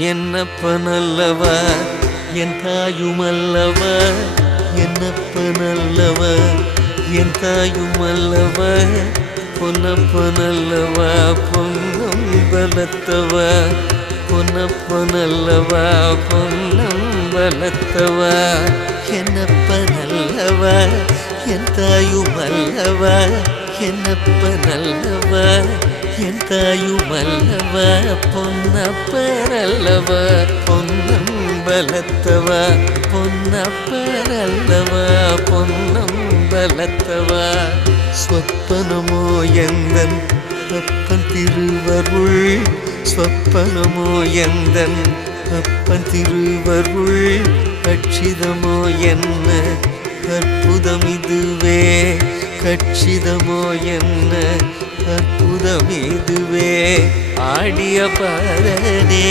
என்னப்பனல்லவ என் தாயுமல்லவ என்னப்பனல்லவ என் தாயுமல்லவ பொன்னப்பனல்லவ பொன்னம்பலத்தவ பொன்னப்பனல்லவ பொன்னம்பலத்தவ என்னப்பனல்லவ என் தாயுமல்லவ என்னப்பனல்லவ என் தாயுமல்லவ பொன்னப்பனல்லவ பொன்னம்பலத்தவ பொன்னப்பனல்லவ பொன்னம்பலத்தவ சொப்பனமோ எந்தன் அப்பன் திருவருள் சொப்பனமோ எந்தன் அப்பன் திருவருள் கட்சிதமோ என்ன அற்புதம் இதுவே கட்சிதமோ என்ன அற்புதம் இதுவே ஆடிய பாதனே